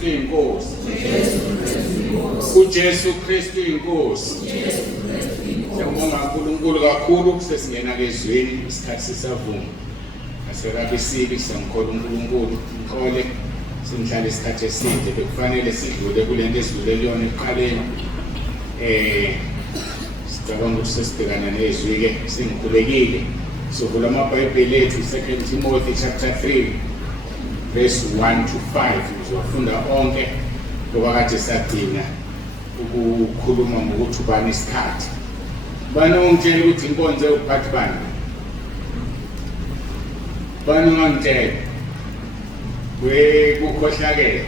Kristu inkosi. uJesu Kristu inkosi. Siyabonga uNkulunkulu kakhulu sesingena kezweni isikhathi sisavuma. Asekabisiki samkhola uNkulunkulu ngixole simhlala isikhathi eside bekufanele sidlule kulento esidlule kuyona eqaleni. Sicabanga ukuthi sesibhekana nezwi ke singikhulekile. Sovula amabhayibheli ethu 2 Timothy chapter 3 verse 1 to 5 uzofunda onke ngoba kade sadina ukukhuluma ngokuthi ubani isikhathi. Bani ongitshela ukuthi inkonzo yokuphathi bani? Bani ongitshela? Kukhohlakele.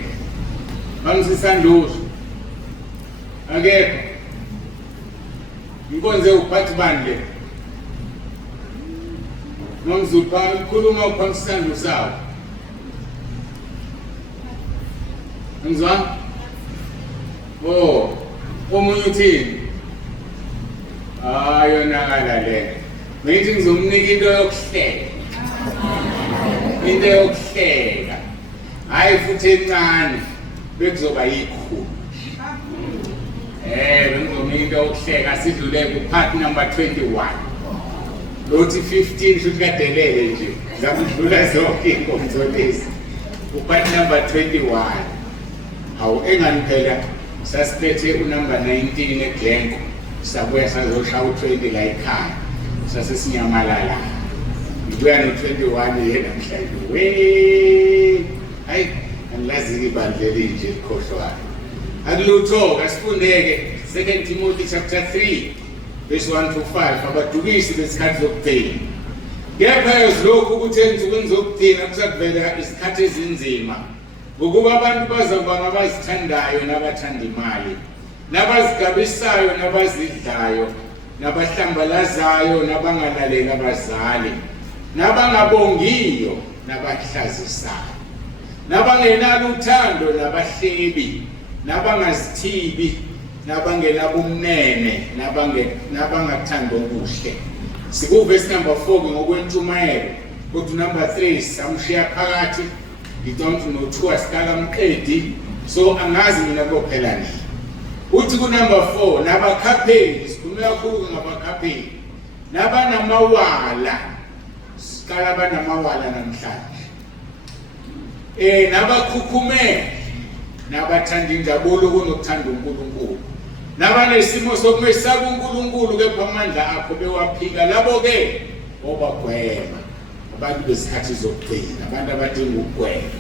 Bangisisanduzo. Akekho. Inkonzo yokuphathi bani le? Nomzupha ukhuluma uphambi sisando sawo. Ngizwa? Oh, omunye uthini? Yonakala le. Ngithi ngizomnika into yokuhleka. Into yokuhleka. Hayi futhi encane bekuzoba yikhulu. Bengizomnika into yokuhleka sidlule ku part number 21. Lothi 15 should kadelele nje. Zakudlula zonke inkonzo lezi. Part number 21. Hawu enganiphela sasiphethe unumber 19 eGlenco. Sabuya sazoshaya u20 la ekhaya. Sasesinyamalala. Ngibuya no21 yena namhlanje. Hayi angilazi ibandleli nje likhohlwayo. Akulutho kasifundeke 2 Timothy chapter 3 verse 1 to 5 abadukisi besikhathi zokugcina. Kepha yazilokhu ukuthi ensukwini zokugcina kusakuvela isikhathi ezinzima. Ngokuba abantu bazaba ngabazithandayo nabathanda imali, nabazigabisayo nabazidlayo, nabahlambalazayo nabangalaleli abazali, nabangabongiyo nabahlazisayo, nabangenalo uthando nabahlebi, nabangazithibi, nabangenabumnene, nabangathanda okuhle. Sikuverse number 4 ngokwentshumayelo, kodwa number 3 samshiya phakathi. You don't know two asikala mqedi, so angazi mina kophela ni. Uthi ku number 4 nabakhapheli, sikhuluma kakhulu ngabakhapheli. Nabanamawala, sikala banamawala namhlanje. Nabakhukhumele, nabathanda injabulo kunokuthanda uNkulunkulu. Nabanesimo sokumesaba uNkulunkulu kepha amandla akho bewaphika labo ke obagwema. Abantu besikhathi zokugcina, abantu abadinga ukugwema.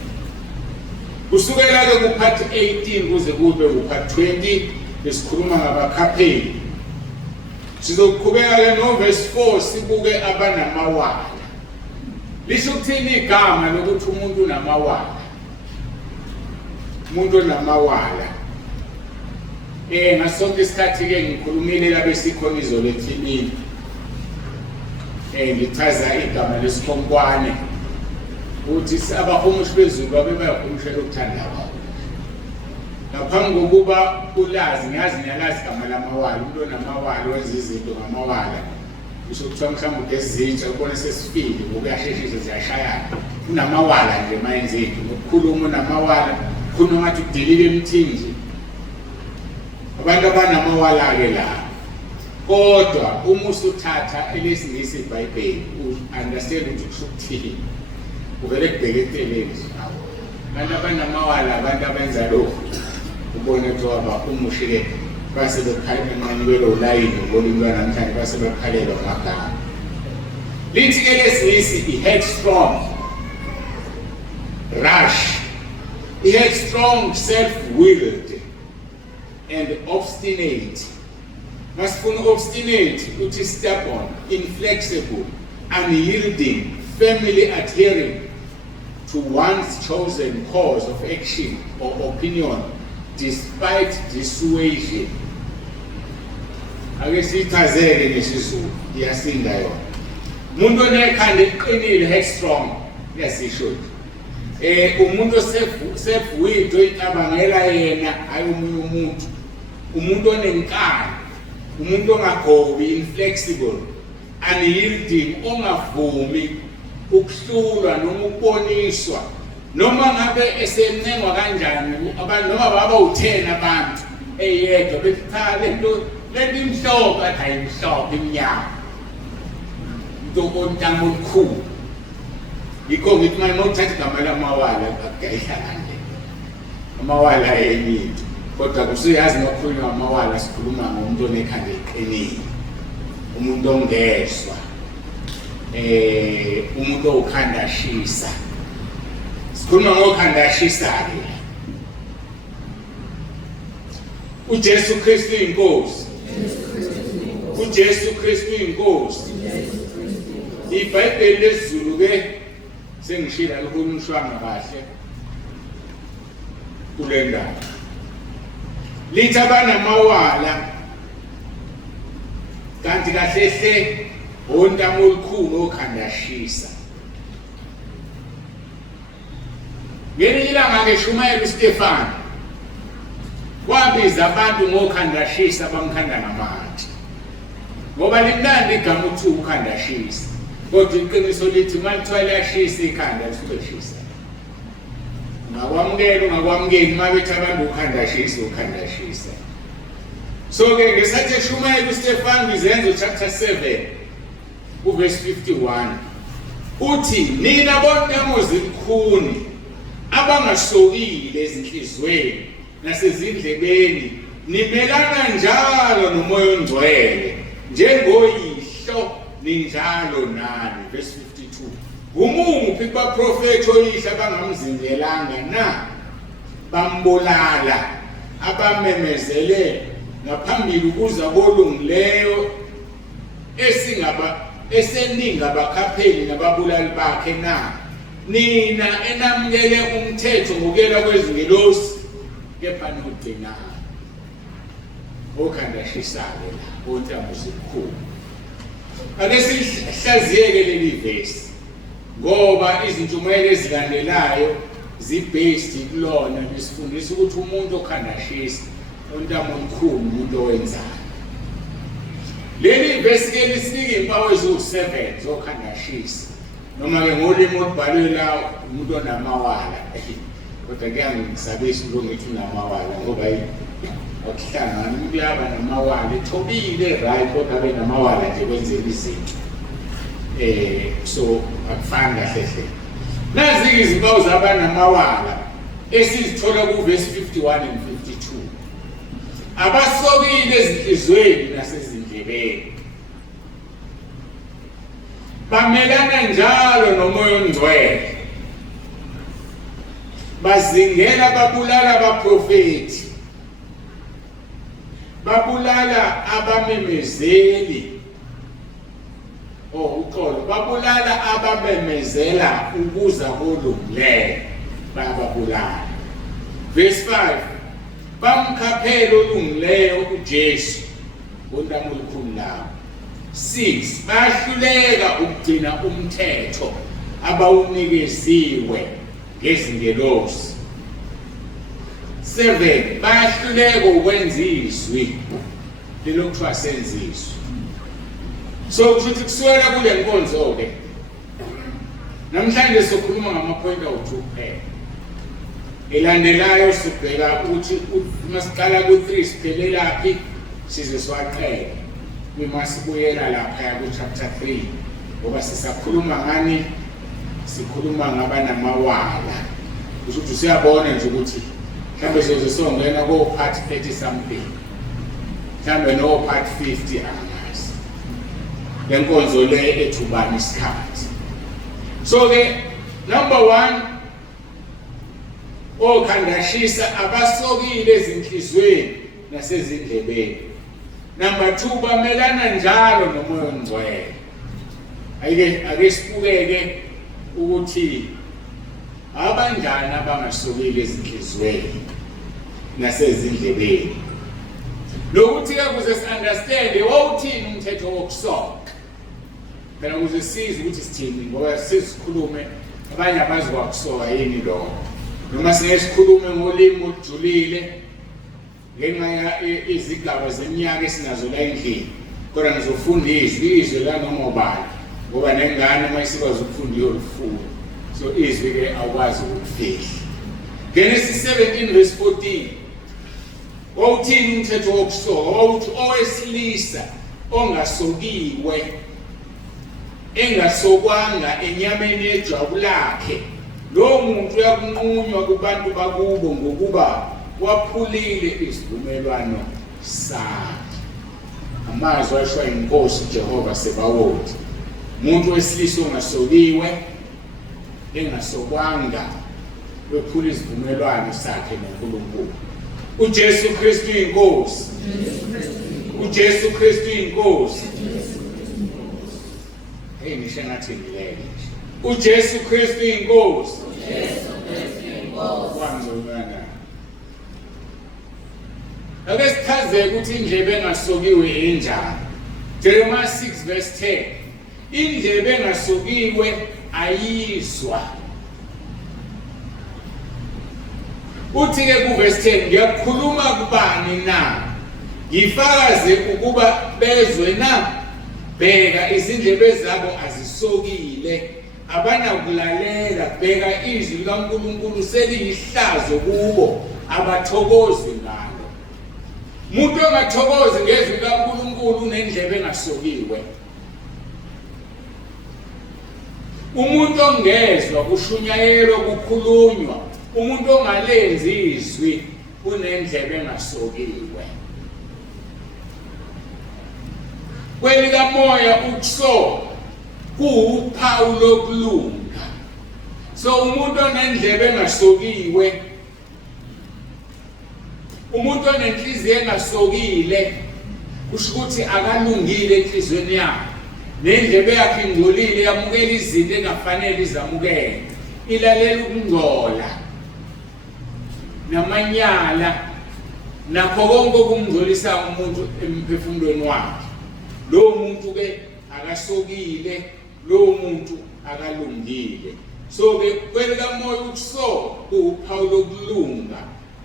Kusukela ke ku part 18 kuze kube ku part 20 besikhuluma ngabakhapheli. Sizoqhubeka ke no verse 4 sibuke abanamawala. Lisho ukuthini igama lokuthi umuntu unamawala? Umuntu onamawala. Ngasonke isikhathi ke ngikhulumile labesikhonizo lethini. Ngichaza igama lesikhonkwane uthi abahumushi bezulu babebayahumushela ukuthanda kwabo. Ngaphambi kokuba ulazi ngiyazi ngiyalazi igama lamawala, umuntu onamawala wenza izinto ngamawala. Kusho kuthiwa mhlawumbe ugezintsha ubone sesifile ngokuyasheshisa ziyashayana. Unamawala nje mayenze into ngokukhuluma unamawala khona ngathi udelile emthinji. Abantu abanamawala ke la. Kodwa uma usuthatha elesingisi iBhayibheli understand ukuthi kusho ukuthini. Uvele kubheke eceleni nawo. Abantu abanamawala abantu abenza lokho. Ubone ukuthi abahumushe ke base bekhalelwa nqanyibelo ulayini ngolimi namhlanje base bekhalelwa ngagama. Lithi ke lesingisi headstrong, rash, headstrong, self-willed and obstinate. Masifuna obstinate uthi stubborn, inflexible, unyielding, firmly adhering to one's chosen course of action or opinion despite dissuasion. Ake sichazele ngesizulu iyasinda yona. Umuntu onekhanda eliqinile headstrong yasisho. Umuntu self-willed oyicabangela yena hayi umunye umuntu. Umuntu onenkani, umuntu ongagobi, inflexible, unyielding, ongavumi ukuhlulwa noma ukuboniswa noma ngabe esencengwa kanjani abantu noma baba u10 abantu eyedwa bethi cha lento imhlophe athi ayimhlophe imnyama into ontanga olukhulu yikho ngithi manje uthatha igama lamawala akugayisha kanje amawala eningi kodwa kusiyazi nokukhulunywa amawala sikhuluma ngomuntu onekhanda eliqinile umuntu ongezwa umuntu okhanda shisa sikhuluma ngokhanda shisa ke uJesu Kristu inkosi uJesu Kristu inkosi iBhayibheli lesizulu ke sengishila lokunushwanga kahle kule ndawo lithi abanamawala kanti kahle hle ontamo olukhulu okhanda shisa ngelinye ilanga ke Shumayeli uStefano wabiza abantu ngokhanda shisa bamkhanda ngamatshe ngoba limnandi igama uthi ukhanda shisa kodwa iqiniso lithi malithiwa liyashisa ikhanda lisuke lishisa ungakwamukeli uma bethi abantu ukhanda shisa so ke ngesathi eShumayeli uStefano izenzo chapter 7 uverse 51 uthi nina bontamo zilikhuni abangasokile ezinhlizweni nasezindlebeni nimelana njalo nomoya ongcwele njengoyihlo ninjalo nani verse 52 umuphi baprofethi oyihlo abangamzingelanga na bambulala abamemezele ngaphambili ukuza kolungileyo eseninga abakhapheli nababulali bakhe na nina enamukele umthetho ngokela kwezingelosi kepha nodinayo okhanda shisale la ontamo zikhulu ake sihlaziyeke leli verse ngoba izintshumayelo ezilandelayo zibased kulona lisifundisa ukuthi umuntu okhanda shisa ontamo omkhulu umuntu owenzayo leli verse ke lisinika impawu eziwu7 zokhanda shisa noma ke ngolimi olubhalwe la umuntu onamawala kodwa kuyangisabisa ukuthi ngithi unamawala ngoba okuhlangana umuntu yaba namawala ethobile right kodwa abe namawala nje kwenzela izinto so akufani kahle hle nazi izimpawu zabanamawala esizithola ku verse 51 and 52 abasokile ezinhlizweni nasezindlebeni bamelana njalo nomoya ongcwele bazingela babulala abaprofeti babulala abamemezeli uqolo babulala abamemezela ukuza kolungileyo bababulala verse 5 bamkhaphela olungileyo uJesu ontamo olukhulu lawo 6 bahluleka ukugcina umthetho abawunikeziwe ngezingelosi 7 bahluleka ukwenza izwi lelokuthiwa senziswe so kuthi kuswela kule nkonzo ke namhlanje sokhuluma ngamapoint awu2 kuphela elandelayo sibheka ukuthi masiqala ku3 siphelelaphi size siwaqele masibuyela lapha ku chapter 3 ngoba sisakhuluma ngani sikhuluma ngabanamawala ukuthi siyabona nje ukuthi mhlambe sizosongena ko part 30 something mhlambe no part 50 angazi lenkonzo le ethubani isikhathi so ke number 1 okhanda shisa abasokile ezinhlizweni nasezindlebeni number 2 bamelana njalo nomoya ongcwele ake sibukeke ukuthi abanjani abangasokile ezinhlizweni nasezindlebeni lokuthi ke kuze si-understand wawuthini umthetho wokusoka phela ukuze size ukuthi sithini ngoba sesikhulume abanye abazi kwakusoka yini lokho noma singesikhulume ngolimi olujulile ngenxa ya izigaba zeminyaka esinazo la endlini kodwa ngizofunda izwi la noma ubani ngoba nengane uma isikwazi ukufunda iyolufunda so izwi ke awukwazi ukufihla. Genesis 17 verse 14. Wawuthini umthetho wokusoka? Wawuthi owesilisa ongasokiwe engasokwanga enyameni yejwabu lakhe, lo muntu uyakunqunywa kubantu bakubo ngokuba waphulile isivumelwano sakhe. Amazwi ashwa inkosi Jehova Sebawothi. Umuntu wesilisa ongasokiwe engasokwanga wephula isivumelwano sakhe noNkulunkulu. uJesu Kristu inkosi. uJesu Kristu inkosi. Hey nisho ngathi ngilele. uJesu Kristu inkosi. uJesu Kristu inkosi. Wamzolana. Ake sichaze ukuthi indlebe engasokiwe enjani. Jeremiah 6 verse 10. Indlebe engasokiwe ayizwa. Uthi-ke ku-verse 10, ngiyakhuluma kubani na? Ngifakaze ukuba bezwe na? Bheka izindlebe zabo azisokile, abanakulalela. Bheka izwi likaNkulunkulu seliyihlazo kubo, abathokozi ngalo. Umuntu ongathokozi ngezwi likaNkulunkulu nendlebe engasokiwe. Umuntu ongezwa kushunyayelwa kukhulunywa, umuntu ongalenzi izwi unendlebe engasokiwe. Kwelikamoya ukusoka kuwuphawu lokulunga. So umuntu onendlebe engasokiwe, umuntu onenhliziyo engasokile, kusho ukuthi akalungile enhlizweni yakhe. Nendlebe yakhe ingcolile, yamukela izinto engafanele izamukele. Ilalela ukungcola namanyala nakho konke okungcolisa umuntu emphefumulweni wakhe. Lo muntu ke akasokile, lo muntu akalungile. So ke kwelikamoya ukusoka kuwuphawu lokulunga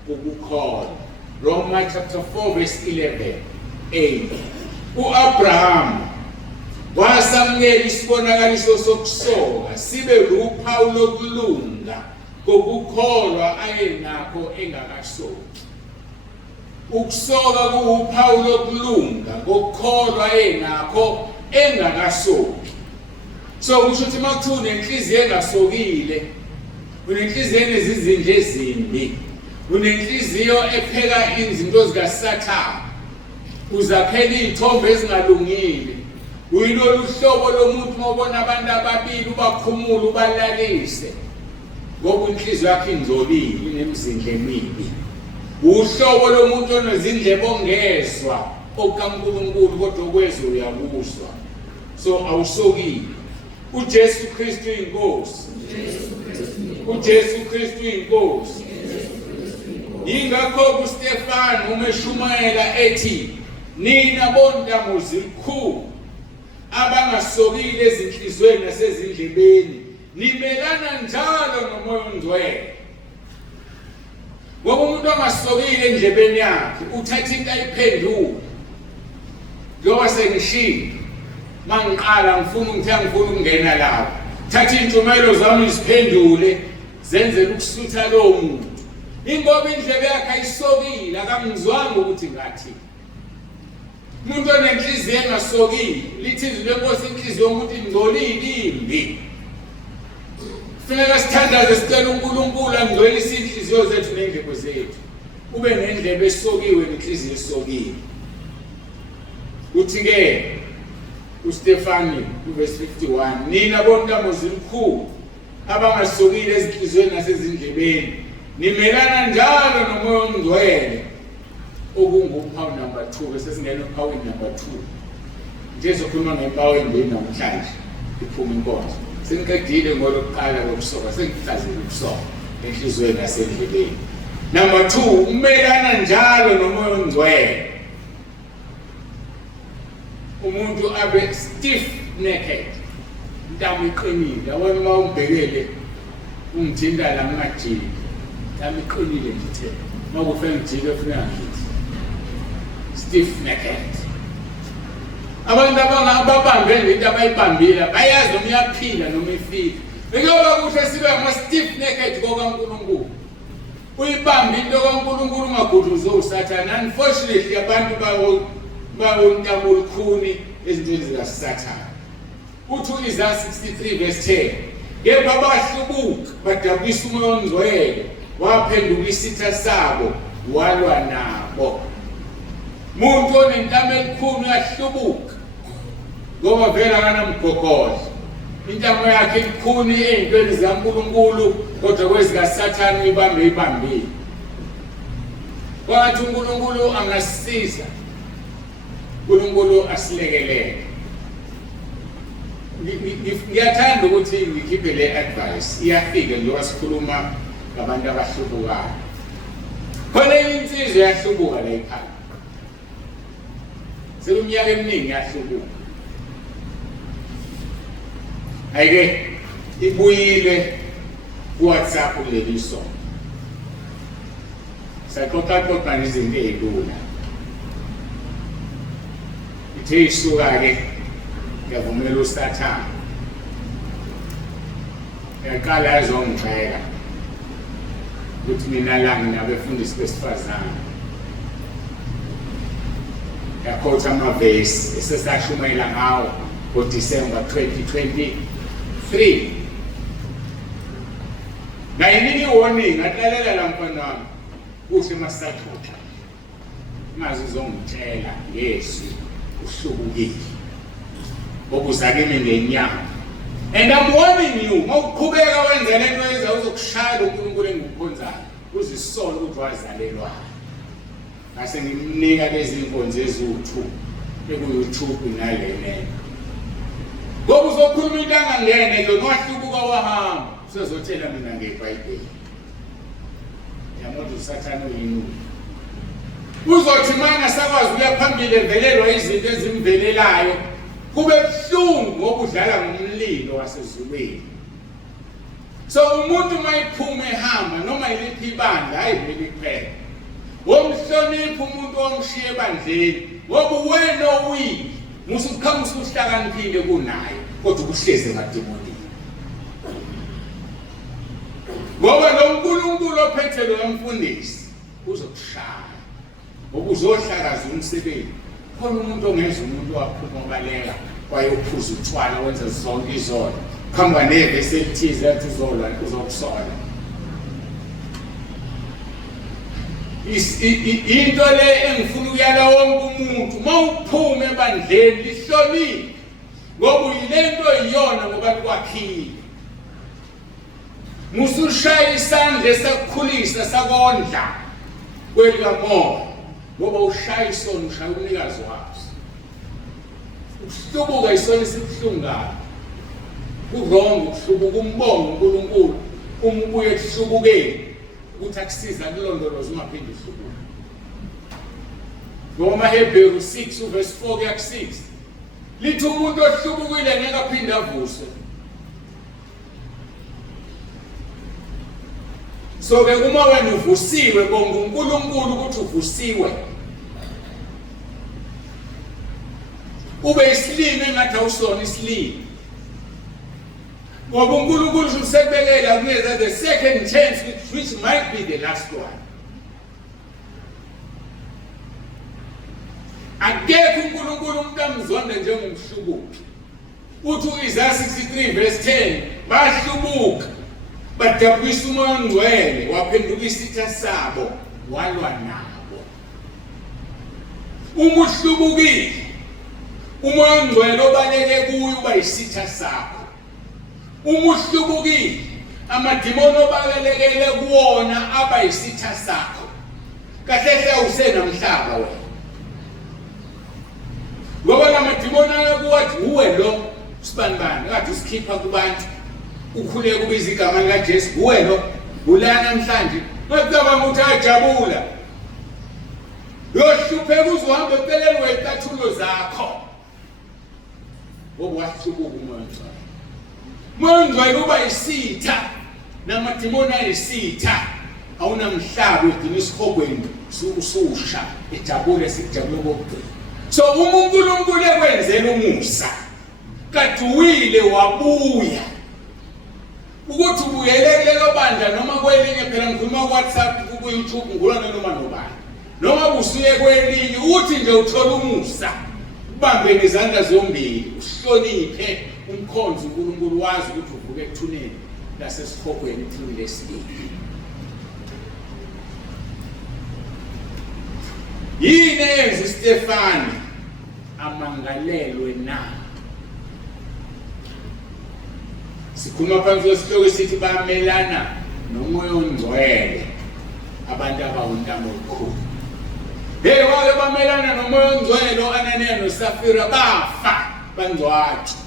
ukukholwa. Romans chapter 4 verse 11. U-Abraham wasamukela isibonakaliso sokusoka sibe luphawu lokulunga kokukholwa ayenakho engakasoki. Ukusoka kuwuphawu lokulunga kokukholwa ayenakho engakasoki. So kusho ukuthi makuthiwa unenhliziyo engasokile, unenhliziyo enezizindle ezimbi, unenhliziyo epheka izinto zikaSathane, uzakhela izithombe ezingalungile, uyilolu hlobo lomuntu mawubona abantu ababili ubakhumula ubalalise, ngoba inhliziyo yakhe ingcolile, inemizindla emibi. Uhlobo lomuntu onezindlebe ongezwa okaNkulunkulu kodwa okwezwa uyakuzwa. So awusokile. uJesu Kristu inkosi. uJesu Kristu inkosi. Ingakho uStefano umeshumayela ethi, nina bondamu zilikhulu abangasokile ezinhlizweni nasezindlebeni, nimelana njalo nomoya ongcwele. Ngoba umuntu ongasokile endlebeni yakhe uthatha into ayiphendule. Njengoba sengishilo mangiqala ngifuna ukungena lapho, thatha intshumayelo zami iziphendule zenzele ukusutha lowo muntu. Ingoba indlebe yakhe ayisokile, akangizwanga ukuthi ngathi. Umuntu onenhliziyo engasokile, lithi izwi lenkosi inhliziyo yomuntu ingcolile imbi. Kufanele sithandaze sicela uNkulunkulu angcwelise inhliziyo zethu nendlebe zethu. Ube nendlebe esokiwe nenhliziyo esokile. Uthi-ke uStefani verse 51, nina bondamu zilikhulu abangasokile ezinhlizweni nasezindlebeni, nimelana njalo nomoya ongcwele. Okunguphawu number 2, bese singena ephawini number 2. Nje sokhuluma ngempawu endini namhlanje iphuma inkonzo. Sengiqedile ngolokuqala lokusoka, sengihlazile ukusoka enhlizweni nasendlebeni. Number 2, umelana njalo nomoya ongcwele. Umuntu abe stiff necked, intamo iqinile. Awona uma umbhekele ungithinta la ngajiki, intamo iqinile ngithe makufike ngijike kufuneka ngithi stiff necked. Abantu abangababambe into abayibambile bayazi noma iyaphila noma ifile. Njengoba kuhle sibe ama-stiff necked kokaNkulunkulu. Uyibambe into kaNkulunkulu ungagudluzi uSathane. Unfortunately abantu bawuntamo olukhuni ezintweni zikaSathane. Uthi Isaiah 63 verse 10. Kepha bahlubuka badabulisa umoya ongcwele waphenduka isitha sabo walwa nabo. Umuntu onentamo elikhulu uyahlubuka ngoba vele akanamgogodla. Intamo yakhe ikhuni ezintweni zikaNkulunkulu kodwa kwezikaSathane uyibambile. Kwathi uNkulunkulu angasisiza. uNkulunkulu asilekelele. Ngiyathanda ukuthi ngikhiphe le advice iyafika njengoba sikhuluma ngabantu abahlubukayo. Khona insizwe yahlubuka la ekhaya. Sekuminyaka eminingi yahlubuka. Ayike ibuyile kuWhatsApp kuleli sonto. Saxoxa izinto ezilula. Ithe isuka-ke ngiyavumela uSathane. Yaqala yazongixeka ukuthi mina la nginabefundisi besifazane. Yakhotha amavesi esesashumayela ngawo ngoDisemba 2023. Ngayinika iwarning ngalalela la mfana wami kuhle masaxoxa. Ngazi uzongitshela Yesu uhlubukile. Okuzake ngenyama. And I'm warning you, mawuqhubeka wenza lento yenza uzokushaya uNkulunkulu engikukhonzayo. Uzisola ukuthi wazalelwa. Ngase ngimnika lezi inkonzo eziwu2 eku-YouTube nalene. Ngoba uzokhuluma into angangene nje nohlubuka wahamba. Usezotshela mina ngeBhayibheli. Yamuntu uSathane uyini. Uzothi manje sakwazi ukuya phambili evelelwa izinto ezimvelelayo. Kube buhlungu ngoba udlala ngomlilo wasezulwini. So umuntu mayiphuma ehamba noma yiliphi ibandla ayiveli kuphela. Womhlonipha umuntu omshiye ebandleni ngoba wena owini musukhamba usuhlakaniphile kunaye kodwa ukuhleze ngademoni. Ngoba lo uNkulunkulu ophethe lo mfundisi uzokushaya. Ngoba uzohlakaza umsebenzi. Khona umuntu ongenza umuntu waphuma obaleka wayophuza utshwala wenza zonke izono. Khamba nevesi elithize athi uzokusola. Into le engifuna ukuyala wonke umuntu mawuphuma ebandleni lihloniphe ngoba uyilento iyona ngoba likwakhile. Musushaya isandla esakukhulisa sakondla kwelikamoya ngoba ushaya isona ushaya umnikazi waso. Ukuhlubuka isona esibuhlungayo. Kurong ukuhlubuka umbongo uNkulunkulu umubuye kuhlubukeni ukuthi akusiza kulondoloza ungaphindi uhlubuke. Ngoba Hebrew 6 verse 4 kuya ku6 lithi umuntu ohlubukile ngeke aphinde avuswe. So ke uma wena uvusiwe bonke uNkulunkulu ukuthi uvusiwe. Ube isilime engathi awusona isilime. Ngoba uNkulunkulu usekubekela kunikeza the second chance which might be the last one. Akekho uNkulunkulu umuntu amzonda njengomhlubuki. Uthi Isaiah 63 verse 10 bahlubuka badabulisa umoya ongcwele waphenduka isitha sabo walwa nabo. Uma uhlubukile umoya ongcwele obaleke kuyo uba isitha sakho. Uma uhlubukile amadimoni obalekele kuwona aba isitha sakho. Kahle hle usenamhlaba wena. Ngoba lamadimoni ayakuwathi uwe lo sibanibani ngathi usikhipha kubantu ukhule kubiza igama likaJesu uwe lo ulana namhlanje ngicabanga ukuthi ayajabula. Yohlupheka uzohamba empeleni wezicathulo zakho. Ngoba wahlubuka umoya ongcwele. Umoya ongcwele uba isitha namadimoni ayisitha awunamhlaba udina isihogweni ususha ejabule sikujabule kokugcina. So uma uNkulunkulu ekwenzela umusa kade uwile wabuya ukuthi ubuyele kulelo bandla noma kwelinye, phela ngikhuluma ku-WhatsApp, ku-YouTube, ngulona noma nobani, noma usuye kwelinye, uthi nje uthola umusa, ubambe ngezandla zombili, uhloniphe umkhonzi uNkulunkulu, wazi ukuthi uvuke ekuthuneni lasesikhogweni ithuni lesibili. Yini eyenza uStefane amangalelwe na? Sikhuluma phansi kwesihloko esithi bamelana nomoya ongcwele abantu abawuntamo olukhulu. Wake bamelana nomoya ongcwele u-Ananiya noSafira bafa bangcwatshwa.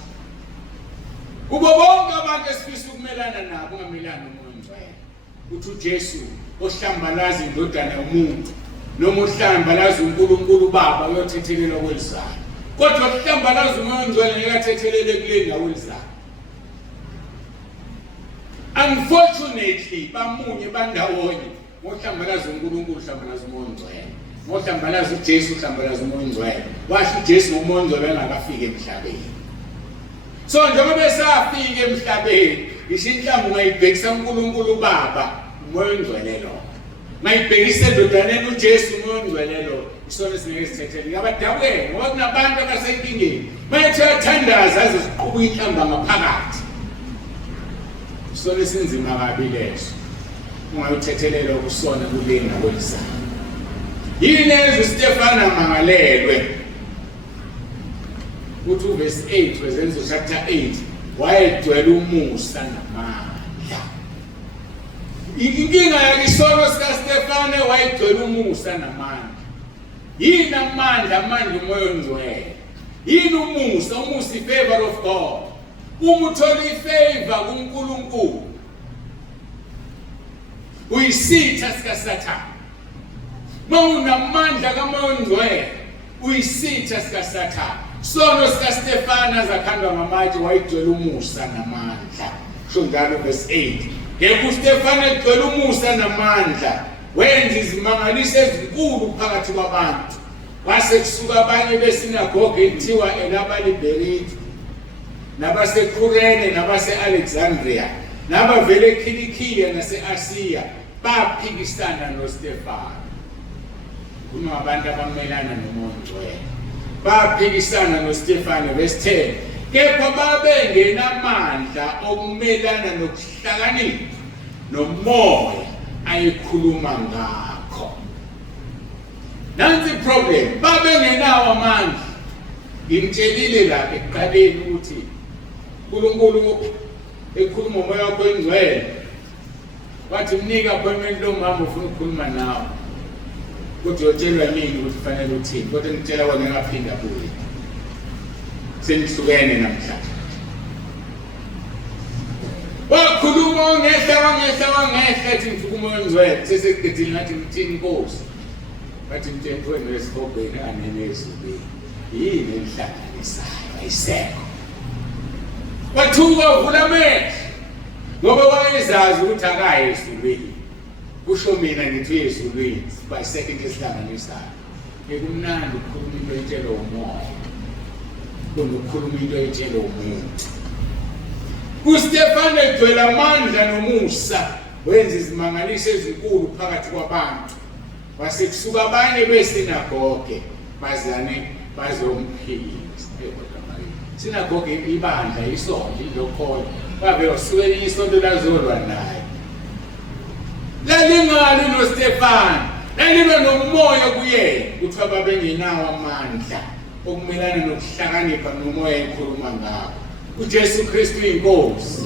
Kubo bonke abantu esifisa ukumelana nabo ungamelana nomoya ongcwele. Uthi uJesu ohlambalaza indodana yomuntu noma uhlambalaza uNkulunkulu Baba uyothethelelwa kwelizayo. Kodwa uhlambalaza umoya ongcwele ngeke athethelele kule ndawo elizayo. Unfortunately, bamunye bandawonye, ngohlambalaza uNkulunkulu uhlambalaza umoya ongcwele. Ngohlambalaza uJesu uhlambalaza umoya ongcwele. Washo uJesu ngomoya ongcwele engakafiki emhlabeni. So njengoba besafika emhlabeni, isihlambu ngayibhekisa uNkulunkulu Baba, umoya ongcwele lo. Ngayibhekisa endodaneni uJesu, umoya ongcwele lo. Isona singeke sithetheleke abadabukene ngoba kunabantu abasenkingeni. Mayethe uyathandaza aze siqubuke inhlamba ngaphakathi. Isona sinzima kabi leso. Ungayithethelelwa kusona kulenga kwelizayo. Yini eyenza uStefane amangalelwe? Uthi verse 8 wezenzo chapter 8 wayegcwele umusa namandla. Inkinga yakisona sikaStefane wayegcwele umusa namandla. Yini amandla umoya ongcwele? Yini umusa? Umusa i-favor of God. Uma uthola i-favor kuNkulunkulu uyisitha sikaSathane. Uma unamandla kamoya ongcwele uyisitha sikaSathane. Sono sikaStefane azakhandwa ngamatshe wayegcwele umusa namandla. Kusho njalo verse 8. Yebo uStefane egcwele umusa namandla wenza izimangaliso ezinkulu phakathi kwabantu. Kwase kusuka abanye besinagoge ekuthiwa elabaliberiti, nabaseKurene nabase-Alexandria, nabavele eKilikiya nase-Asiya baphikisana noStefane. Kunabantu abamelana nomoya ongcwele. Baphikisana noStefane verse 10. Kepha babengenamandla okumelana nokuhlakanipha nomoya ayikhuluma ngakho. Nansi problem, babengenawo amandla. Ngimtshelile la ekuqaleni ukuthi uNkulunkulu ekhuluma umoya wakho ongcwele wathi mnika appointment lo mama ufuna ukukhuluma nawe. Kodwa uyotshelwa yini ukuthi kufanele uthini? Kodwa ngitshela wona ngaphinda kuye. Senihlukene namhlanje. Wakhuluma ngehla ethi ngifuna umoya ongcwele. Sesekuqedile ngathi ngithini Nkosi? Bathi mthetho wena esikhobheni anene ezulwini. Yini enhlanganisayo ayisekho. Wathuka uvula amehlo ngoba wayezazi ukuthi akayi ezulwini. Kusho mina ngithi ezulwini by second esihlanganisayo. Bekumnandi ukukhuluma into etshelo umoya kunokukhuluma into etshelo umuntu. uStefane egcwele amandla nomusa wenza izimangaliso ezinkulu phakathi kwabantu. Kwase kusuka abanye besinagoge bazane bazomphikisa. Sinagoge ibandla isonto ilokho babe usukela isonto lazolwa naye. Lalingani noStefane, lalilo nomoya kuyena ukuthi ababengenawo amandla okumelana nokuhlakanipha nomoya ekhuluma ngakho. uJesu Kristu inkosi.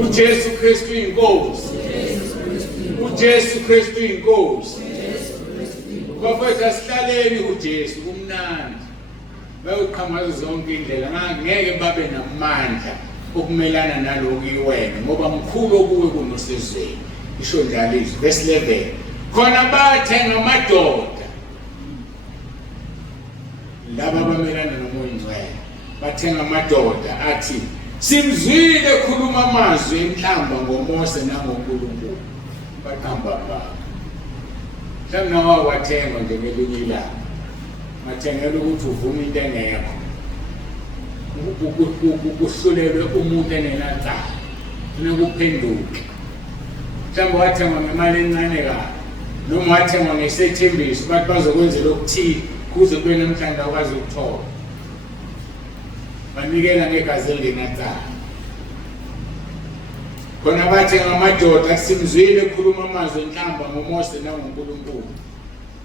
uJesu Kristu inkosi. uJesu Kristu inkosi. Bafethu asihlaleni uJesu kumnandi. Bayoqhamaza zonke indlela ngeke babe namandla okumelana nalokho iwena ngoba mkhulu okuwe kunosezweni. Isho njalo izwi verse 11. Khona bathenga amadoda laba abamelana nomoya ongcwele. Bathenga amadoda athi simzwile khuluma amazwi emhlamba ngoMose nangoNkulunkulu. Baqamba ba. Mhlawumbe nawe wathenga nje ngelinye ilanga. Mathengela ukuthi uvume into engekho. Ukuhlulelwe umuntu enenacala. funeka uphenduke. Mhlawumbe wathengwa ngemali encane kabi noma wathengwa ngesethembiso bathi bazokwenzela okuthile kuze kube namhlanje akwazi ukuthola. Banikela ngegazi elingenathana. Khona bathenga amadoda simzwile ekhuluma amazwi enhlamba ngoMose nangoNkulunkulu.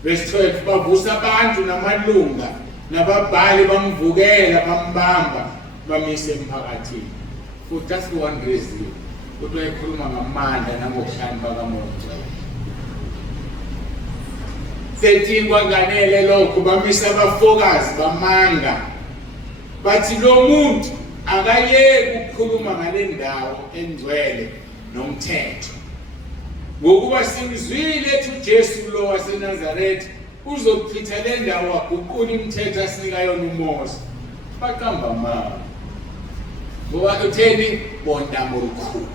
Verse 12 bavusa abantu namalunga nababhali bamvukela bambamba bamise emphakathini. For just one reason, ukuthi wayekhuluma ngamandla nangokuhlamba kaMoya Ngcwele. Sethi kwanganele lokho bamisa abafokazi bamanga. Bathi lo muntu akayeke ukukhuluma ngale ndawo engcwele nomthetho. Ngokuba simzwile ethi uJesu lo waseNazaretha uzochitha le ndawo waguqula imithetho asinika yona uMose. Baqamba amanga. Ngoba utheni bontambo olukhulu.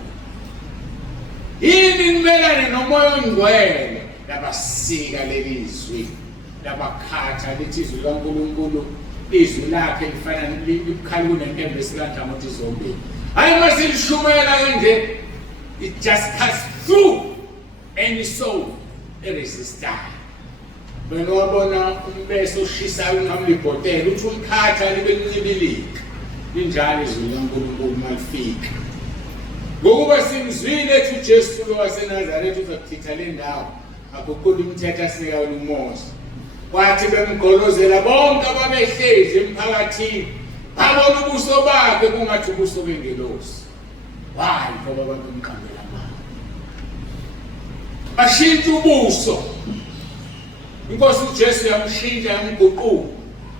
Yini nimelane noMoya Ongcwele labasika lelizwi labakhatha lithi izwi kaNkulunkulu izwi lakhe lifana libukhali kunentembe esikanhlangothi zombili. Hayi masilishumela kanje it just cuts through any soul irresistible. Wena wabona umbese oshisayo ungamlibhotela uthi umkhatha libe lincibilika. Injalo izwi laNkulunkulu malifika. Ngokuba simzwile ethi uJesu lo waseNazaretha uzochitha le ndawo aguqula imithetho asinika yona uMose. Kwathi bemgolozela bonke ababehlezi emphakathini babona ubuso bakhe kungathi ubuso bengelosi. Why ngoba babemqambela amanga. Bashintsha ubuso. Inkosi uJesu yamshintsha yamguqula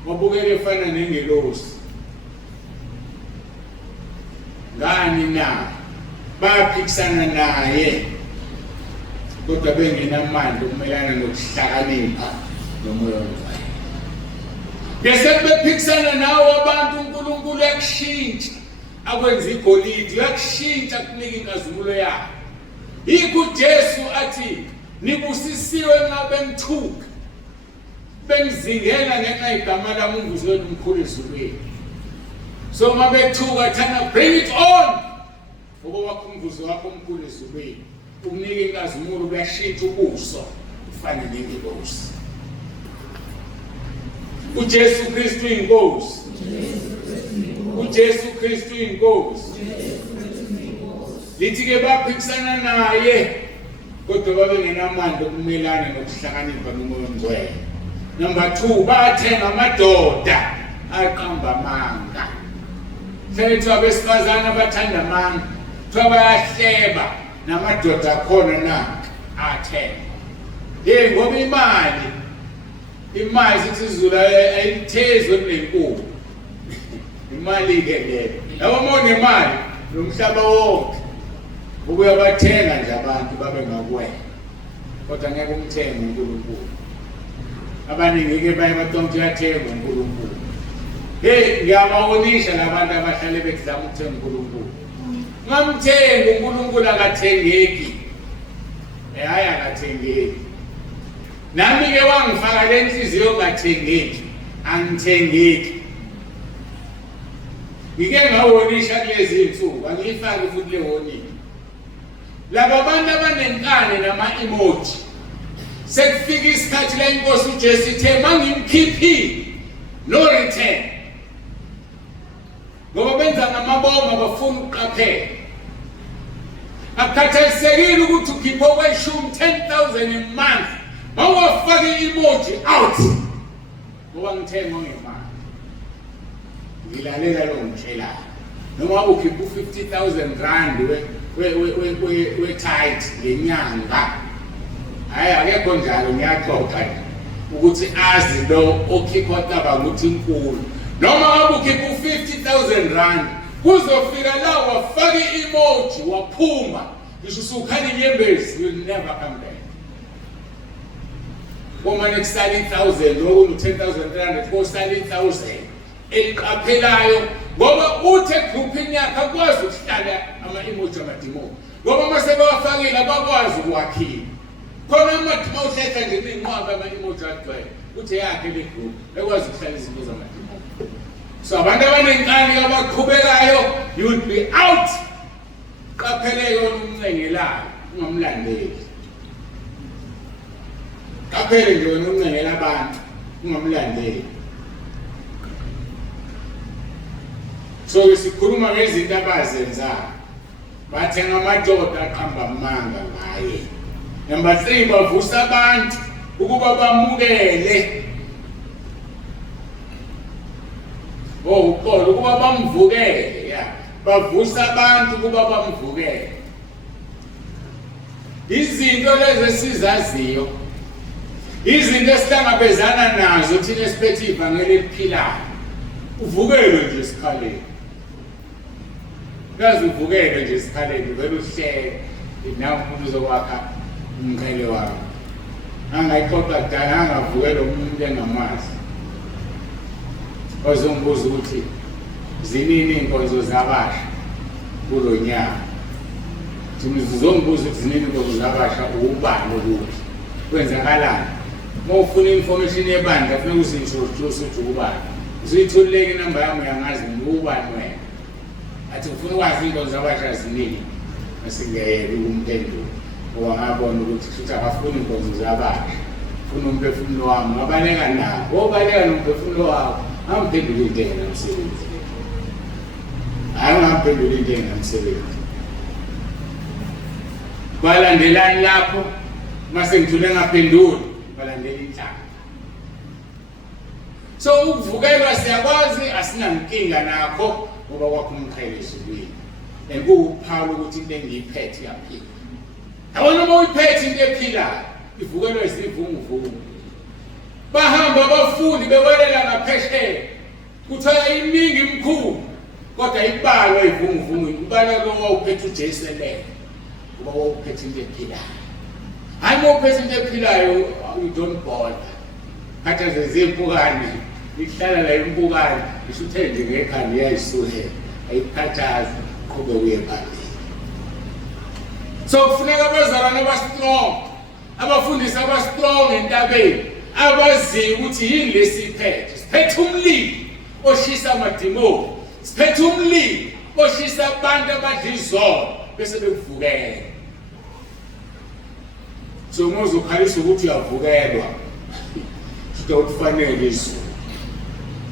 ngobukeka efana nengelosi. Ngani na baphikisana naye kodwa bengenamandla ukumelana nokuhlakanipha noMoya Ongcwele. Bese bephikisana nawo abantu uNkulunkulu yakushintsha akwenza igolide yakushintsha kunika inkazimulo yakhe. Yikho uJesu athi nibusisiwe nxa bemthuka bemzingela ngenxa igama lami umvuzo wenu umkhulu ezulwini. So mabethuka thana bring it on. Ngoba wakho umvuzo wakho omkhulu ezulwini ukunika inkazimulo kuyashintsha ubuso ufane nengelosi. uJesu Kristu inkosi. uJesu Kristu inkosi. Lithi ke baphikisana naye kodwa babengenamandla okumelana nokuhlakanipha noMoya Ongcwele. Number 2 bathenga amadoda aqamba amanga. Sethi abesifazana bathanda amanga. Kuthiwa bayahleba namadoda akhona na athenga. Ngoba imali sithi izulu ayithezwe kunenkulu. Imali ke leyo. Yabo monemali nomhlaba wonke. Ukuyabathenga nje abantu babe ngakuwena. Kodwa ngeke umthenge uNkulunkulu. Abaningi ke baye bathonke uyathenga uNkulunkulu. Ngiyababonisha labantu abahlale bekuzama ukuthenga uNkulunkulu. Ngamthenga uNkulunkulu akathengeki. Hayi akathengeki. Nami ke wangifaka le nhliziyo ngathengeki. Angithengeki. Ngike ngawonisha kulezi insuku angiyifaki futhi le warning. Laba bantu abanenkane nama-emoji sekufika isikhathi la inkosi uJesu ithe mangimkhiphi no return. Ngoba benza ngamaboma bafuna ukuqaphela. Akukhathalisekile ukuthi ukhiphe okweshumi 10,000 a month. Mawafaka i-emoji out. Ngoba ngithenga ngemali. Ngilalela lo ngitshela. Noma ukhiphe 50,000 rand we tight ngenyanga. Hayi akekho njalo ngiyaxoxa ukuthi azi lo okhipha taba ukuthi inkulu. Noma abukhipha 50,000 rand kuzofika la wafaka i-emoji waphuma ngisho usukhala inyembezi you'll never come back. Uma nekusala 1,000 okunu 10,300 kosala 1,000 eliqaphelayo ngoba uthe groupini yakhe akwazi ukuhlala ama-emoji amadimoni. Ngoba mase bawafakile abakwazi ukuwakhipha. Khona amadimoni uhletha nje inqwaba ama-emoji agcwele uthe yakhe le group ekwazi ukuhlala izinto zamadimoni. So abantu abanenkani abaqhubekayo you will be out qaphele yona umncengelayo ungamlandeli. Qaphele nje wena uncengela abantu ungamlandeli. So sikhuluma ngezinto abazenzayo. Bathenga amadoda aqhamba amanga ngaye. Number 3, bavusa abantu ukuba bamukele. Uqolo ukuba bamvukele, yeah. Bavusa abantu ukuba bamvukele. Izinto lezi esizaziyo, izinto esihlangabezana nazo thina esiphethe ivangeli eliphilayo. Uvukele nje esikhaleni. Kaze uvukele nje esikhaleni, uvele uhleke. Nawe umuntu uzokwakha umkhele wakho. Angayixoxa kudala angavukela umuntu engamazi. Ozongibuza ukuthi zinini inkonzo zabasha kulo nyaka. Uzongibuza ukuthi zinini inkonzo zabasha ubani ukuthi kwenzakalani. Uma ufuna information yebandla kufanele uzintroduce ukuthi ubani. Uzuyitholile inamba yami uyangazi ubani wena. Athi ufuna ukwazi inkonzo zabasha zinini. Asingeyeke umphendulo. Owangabona ukuthi futhi akafuni inkonzo zabasha. Ufuna umphefumulo wami ngabaleka nawo. Obaleka nomphefumulo wakho. Amphendule into engamsebenzi. Angamphendule into engamsebenzi. Balandelani lapho mase ngithule ngaphenduli balandela inhlamba. So ukuvukelwa siyakwazi asinankinga nakho ngoba kwakho umkhayelo ezulwini. Ekuwuphawu ukuthi into engiyiphethe yaphila. Awona uma uyiphethe into ephilayo ivukelwa isivunguvungu. Bahamba abafundi bewelela ngaphesheya. Kuthiwa iningi imkhulu kodwa ibalwa ivunguvungu. Ibala lo wawuphethe uJesu elele. Kuba wawuphethe into ephilayo. Hayi uma uphethe into ephilayo you don't bother. Khatha zezimpukane ihlala la impukane isuthe nje ngekhanda iyayisuhela. Ayikhathazi kube uye phambili. So kufuneka abazalwane abastrong, abafundisi abastrong entabeni. Abaziyo ukuthi yini lesiphethe. Siphethe umlilo oshisa amadimoni. Siphethe umlilo oshisa abantu abadlizono bese bekuvukela. So mozokhalisa ukuthi uyavukelwa. Kuthi ukufanele izulu.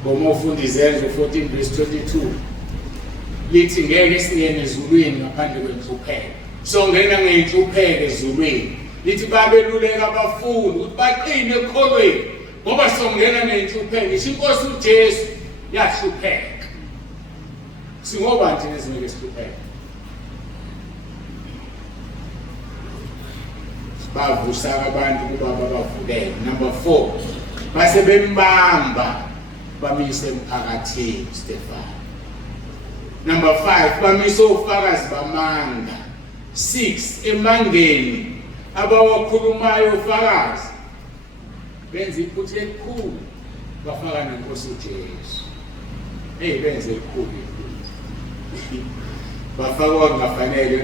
Ngoba ufunda izenzo 14:22. Lithi ngeke singene ezulwini ngaphandle kwenhlupheko. So ngena ngeinhlupheko ezulwini. Lithi babeluleka abafundi ukuthi baqine ekholweni ngoba songena ngeinhlupheko. Inkosi uJesu yahlupheka. Singoba nje nezingeke sihlupheke. Bavusa abantu kuba babavukele. Number 4, base bembamba bamise emphakathini Stefano. Number 5, bamise ufakazi bamanga. 6, emangeni abawakhulumayo ufakazi benza iphutha elikhulu bafaka nenkosi uJesu. Benze elikhulu. Bafakwa ngafanele.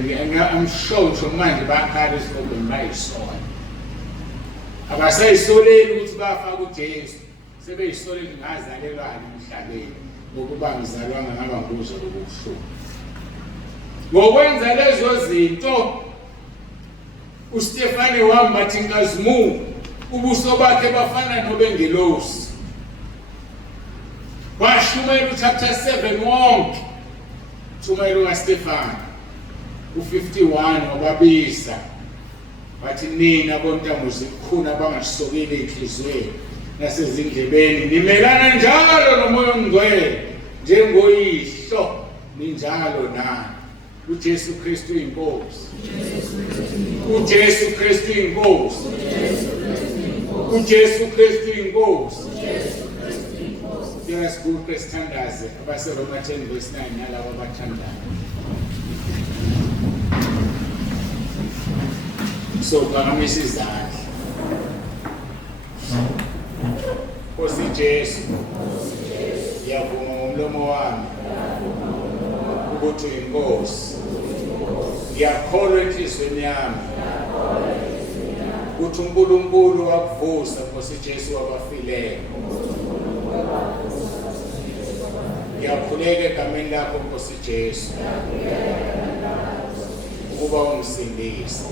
I'm sure manje bakhala esikhobeni bayisola. Abasayisoleli ukuthi bafaka uJesu. Sebeyisoleli ngazalelwana emhlabeni ngokuba ngizalwanga ngaba nguzo lokuhlupha. Ngokwenza lezo zinto uStefane wambathi inkazimulo ubuso bakhe bafana nobengelosi. Washumayela chapter 7 wonke. Shumayela kaStefane u51 wababisa. Bathi nina bontamuzi kukhona abangasokeli enhlizweni nasezindlebeni nimelana njalo nomoya ongcwele njengoyihlo ninjalo nani. uJesu Kristu inkosi. uJesu Kristu inkosi. uJesu Kristu inkosi. Yes, good Christiandaze abaseRoma 10:9 nalabo abathandayo. So phakamisa izandla. Nkosi Jesu. Ngiyavuma ngomlomo wami ukuthi inkosi. Ngiyakholwa enhlizweni yami ukuthi uNkulunkulu wakuvusa Nkosi Jesu wabafileyo. Ngiyakhuleka egameni lakho Nkosi Jesu ukuba ungisindise.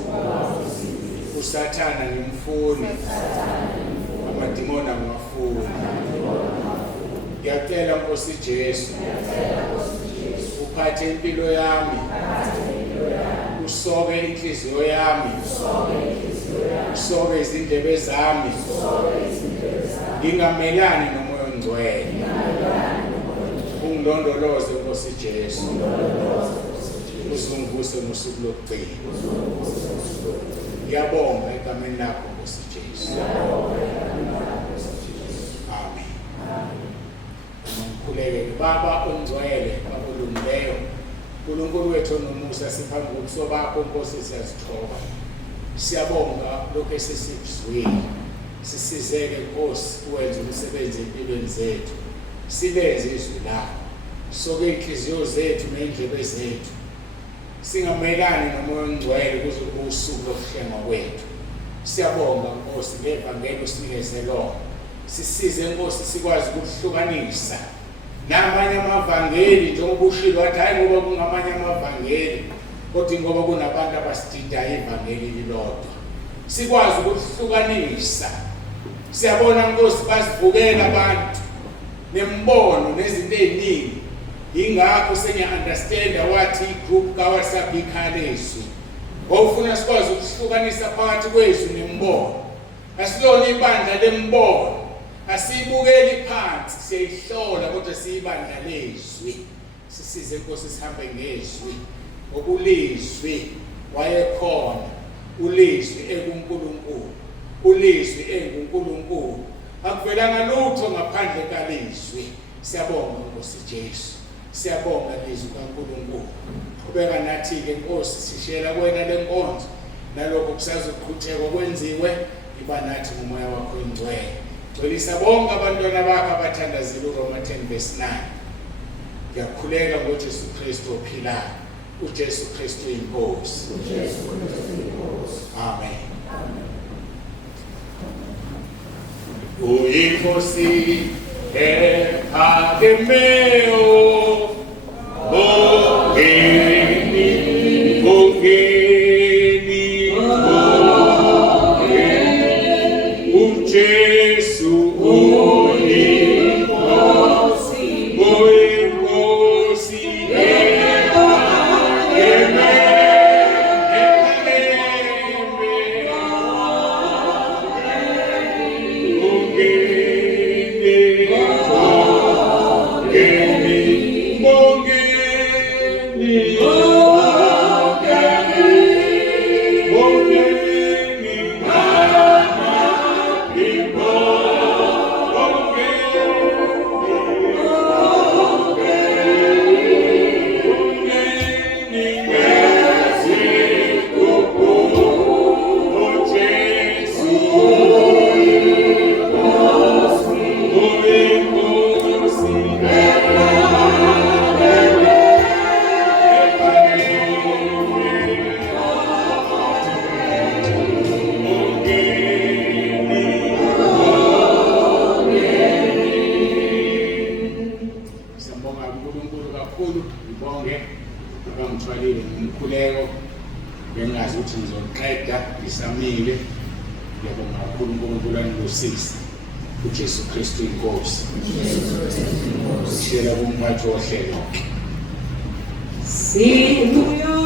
Usathana ngimfuni, amadimoni angafuni. Ngiyacela Nkosi Jesu, uphathe impilo yami, usoke inhliziyo yami, usoke izindlebe zami, ngingamelani nomoya ongcwele. Ungilondoloze Nkosi Jesu, uzungivuse ngosuku lokugcina. Ngiyabonga egameni lakho Nkosi Jesu. Amen. Ngikhuleke Baba ongcwele, Baba olungileyo, uNkulunkulu wethu onomusa, siphambi kobuso bakho Nkosi, siyazithoba. Siyabonga lokho esesikuzwile. Sisizeke Nkosi uwenze umsebenzi empilweni zethu. Silenze izwi lakho. Soke inhliziyo zethu neindlebe zethu. Singamelani nomoya ongcwele kuze kube usuku lokuhlengwa kwethu. Siyabonga Nkosi ngevangeli osinikeze lona. Sisize Nkosi sikwazi ukuhlukanisa namanye amavangeli njengoba ushilo wathi hayi ngoba kungamanye amavangeli kodwa ngoba kunabantu abasidida ivangeli lilodwa. Sikwazi ukuhlukanisa. Siyabona Nkosi basivukela abantu nembono nezinto eziningi. Ingakho sengiya-understanda wathi igroup kaWhatsApp ikhalezwi. Ngofuna sikwazi ukuhlukanisa phakathi kwezwi nembono. Asilona ibandla lembono. Asibukeli phansi, siyihlola kodwa siyibandla lezwi. Sisize Nkosi sihambe ngezwi. Ngokulizwi wayekhona. Ulizwi ekuNkulunkulu. Ulizwi enguNkulunkulu. Akuvelanga lutho ngaphandle kalezwi. Siyabonga Nkosi Jesu. Siyabonga lizwi kaNkulunkulu. Qhubeka nathi-ke Nkosi, sishela kuwena le nkonzo. Nalokho kusazoqhubeka kwenziwe, iba nathi ngomoya wakho ongcwele. Gcwelisa bonke abantwana bakho abathandazela uRoma 10:9. Ngiyakhuleka ngoJesu Kristu ophilayo. uJesu Kristu inkosi. Amen. Uyinkosi ephakemeo, bongeni, bongeni, bongeni, uJesu uyinkosi, uyinkosi uJesu Kristu inkosi. Shela kumphathi wohlelo. Sibuyo